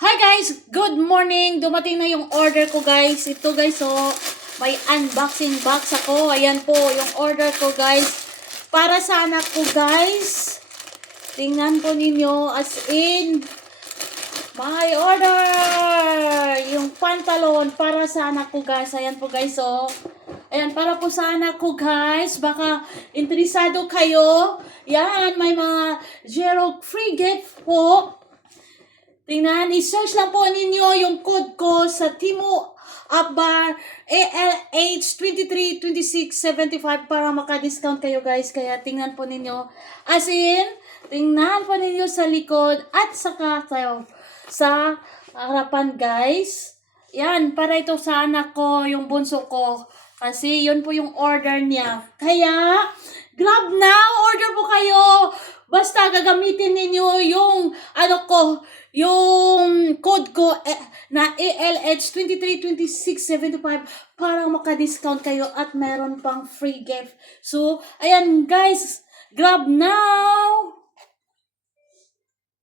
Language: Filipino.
Hi guys! Good morning! Dumating na yung order ko guys. Ito guys, may unboxing box ako. Ayan po, yung order ko guys. Para sa anak ko guys. Tingnan po ninyo as in, my order! Yung pantalon para sa anak ko guys. Ayan po guys, Ayan, para po sa anak ko guys. Baka interesado kayo. Yan, may mga zero free gift po. Tingnan, i-search lang po ninyo yung code ko sa Timo Akbar ALH232675 para maka-discount kayo guys. Kaya tingnan po ninyo. As in, tingnan po ninyo sa likod at saka sa harapan guys. Yan, para ito sa anak ko, yung bunso ko. Kasi yun po yung order niya. Kaya, grab now, order po kayo. Basta gagamitin ninyo yung yung code ko na ALH232675 para maka-discount kayo at meron pang free gift. So, ayan guys, grab now!